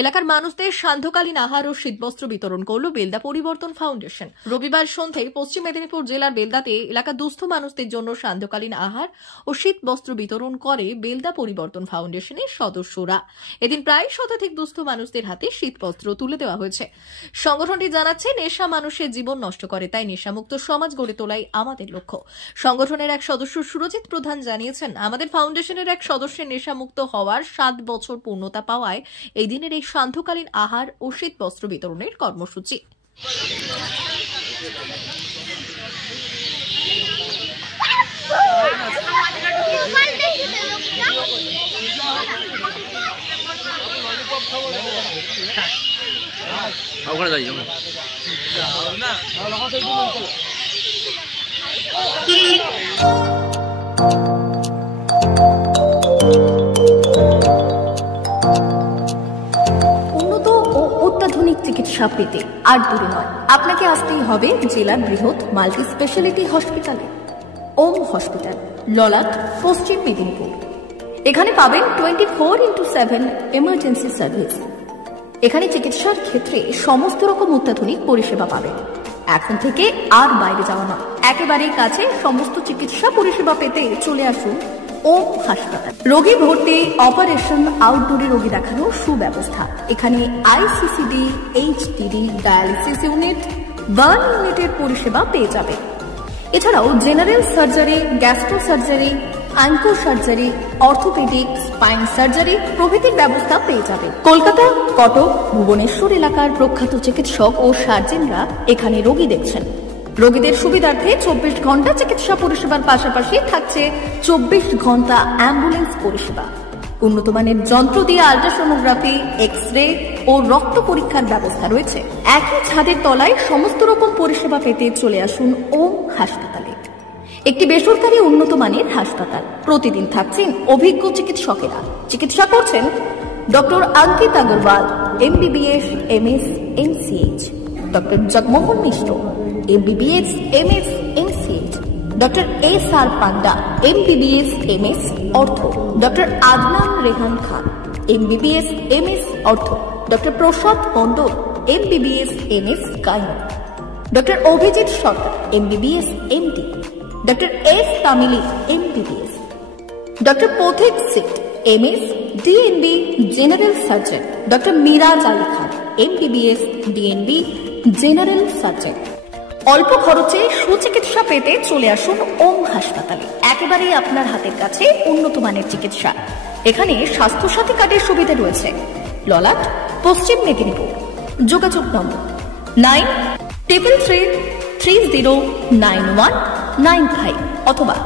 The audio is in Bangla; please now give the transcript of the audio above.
এলাকার মানুষদের সান্ধ্যকালীন আহার ও শীতবস্ত্র বিতরণ করল বেলদা পরিবর্তন ফাউন্ডেশন। রবিবার সন্ধ্যায় পশ্চিম মেদিনীপুর জেলার বেলদাতে এলাকার দুস্থ মানুষদের জন্য সান্ধ্যকালীন আহার ও শীতবস্ত্র বিতরণ করে বেলদা পরিবর্তন ফাউন্ডেশনের সদস্যরা। এদিন প্রায় শতাধিক দুস্থ মানুষদের হাতে শীতবস্ত্র তুলে দেওয়া হয়েছে। সংগঠনটি জানাচ্ছে, নেশা মানুষের জীবন নষ্ট করে, তাই নেশামুক্ত সমাজ গড়ে তোলাই আমাদের লক্ষ্য। সংগঠনের এক সদস্য সুরজিৎ প্রধান জানিয়েছেন, আমাদের ফাউন্ডেশনের এক সদস্যের নেশামুক্ত হওয়ার 7 বছর পূর্ণতা পাওয়ায় এই দিনের এই সান্ধ্যকালীন আহার ও শীতবস্ত্র বিতরণের কর্মসূচি। অত্যাধুনিক চিকিৎসা পেতে আর দূরে নয়, আপনাকে আসতেই হবে জেলার বৃহৎ মাল্টি স্পেশালিটি হসপিটালে, ওম হসপিটাল, ললাট, পশ্চিম মেদিনীপুর। এখানে পাবেন 24x7 এমার্জেন্সি সার্ভিস। এখানে চিকিৎসার ক্ষেত্রে সমস্ত রকম অত্যাধুনিক পরিষেবা পাবেন। এখন থেকে আর বাইরে যাওয়া নয়, একেবারেই কাছে সমস্ত চিকিৎসা পরিষেবা পেতে চলে আসুন ওম হাসপাতাল। রোগী ভর্তি, অপারেশন, আউটডোরে রোগী দেখানোর সুব্যবস্থা। এখানে ICCD, HDD, dialysis unit, burn ইউনিটের পরিষেবা পেয়ে যাবে। এছাড়াও general surgery, gastro surgery, onco surgery, orthopaedic, spine surgery প্রভৃতির ব্যবস্থা পেয়ে যাবে। কলকাতা, কটক, ভুবনেশ্বর এলাকার প্রখ্যাত চিকিৎসক ও সার্জনরা এখানে রোগী দেখছেন। রোগীদের সুবিধার্থে 24 ঘন্টা চিকিৎসা পরিষেবার পাশাপাশি থাকছে 24 ঘন্টা অ্যাম্বুলেন্স পরিষেবা। উন্নত মানের যন্ত্র দিয়ে আল্ট্রাসোনোগ্রাফি, এক্স-রে ও রক্ত পরীক্ষার ব্যবস্থা রয়েছে। একই ছাদের তলায় সমস্ত রকম পরিষেবা পেতে চলে আসুন ওম হাসপাতালে। একটি বেসরকারি উন্নত মানের হাসপাতাল। প্রতিদিন থাকছেন অভিজ্ঞ চিকিৎসকেরা। চিকিৎসা করছেন doctor Ankit Agarwal, MBBS, MS, MCH, doctor Jagmohan Mishra, MBBS, MS, MCH, doctor SR Panda, MBBS, MS, ortho, doctor Adnan Rehan Khan, MBBS, MS, ortho, doctor Prasad Mondal, MBBS, MS, gyno, doctor Abhijit Sarkar, MBBS, MD, doctor S Tamili, MBBS, doctor Pathik সিট, MS, DNB, general surgeon, doctor Miraj Ali Khan, MBBS, DNB, general surgeon. অল্প খরচে সুচিকিৎসা পেতে চলে আসুন ওম হাসপাতালে। একেবারেই আপনার হাতের কাছে উন্নত মানের চিকিৎসা। এখানে স্বাস্থ্যসাথী কার্ডের সুবিধা রয়েছে। ললাট, পশ্চিম মেদিনীপুর। যোগাযোগ নম্বর 9333309195 অথবা